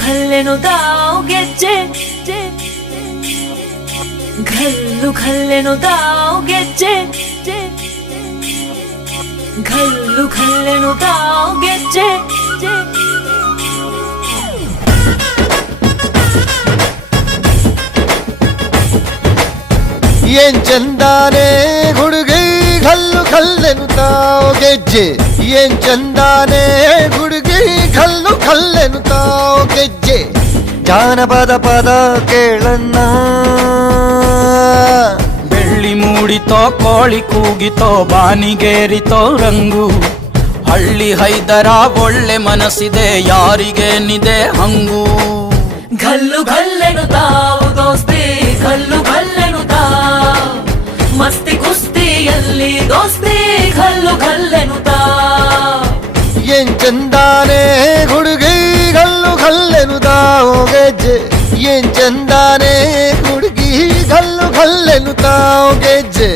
ಖಲ್ಲೆನು ತಾವು ಗೆಜ್ಜೆ ಘಲ್ಲು ಖಲ್ಲೆನು ತಾವು ಗೆಜ್ಜೆ ಘಲ್ಲು ಖಲ್ಲೆನು ತಾವು ಗೆಜ್ಜೆ ಏನ್ ಚಂದಾನೆ ಹುಡುಗಿ ಘಲ್ಲು ಖಲ್ಲೆನು ತಾವು ಗೆಜ್ಜೆ ಏನ್ ಚಂದಾನೆ ಹುಡುಗಿ ಘಲ್ಲು ಖಲ್ಲೆನು ತಾವು ಗೆಜ್ಜೆ ಜಾನಪದ ಪದ ಕೇಳನ್ನ ಬೆಳ್ಳಿ ಮೂಡಿತೋ ಕೋಳಿ ಕೂಗಿತೋ ಬಾನಿಗೇರಿತೋ ರಂಗು ಹಳ್ಳಿ ಹೈದರ ಒಳ್ಳೆ ಮನಸ್ಸಿದೆ ಯಾರಿಗೇನಿದೆ ಹಂಗು ಘಲ್ಲು ಘಲ್ಲೆನು ತಾವು ದೋಸ್ತಿ ಘಲ್ಲು ಘಲ್ಲೆನು ತಾವು ಮಸ್ತಿ ಕುಸ್ತಿಯಲ್ಲಿ ದೋಸ್ತಿ ಘಲ್ಲು ಘಲ್ಲೆನು ತಾವು ಏನ್ ಚಂದಾನೆ ಹುಡುಗಿ ಘಲ್ಲು ಘಲ್ಲೆನು ತಾವು ಗೆಜ್ಜೆ ಏನ್ ಚಂದಾನೆ ಹುಡುಗಿ ಘಲ್ಲು ಘಲ್ಲೆನು ತಾವು ಗೆಜ್ಜೆ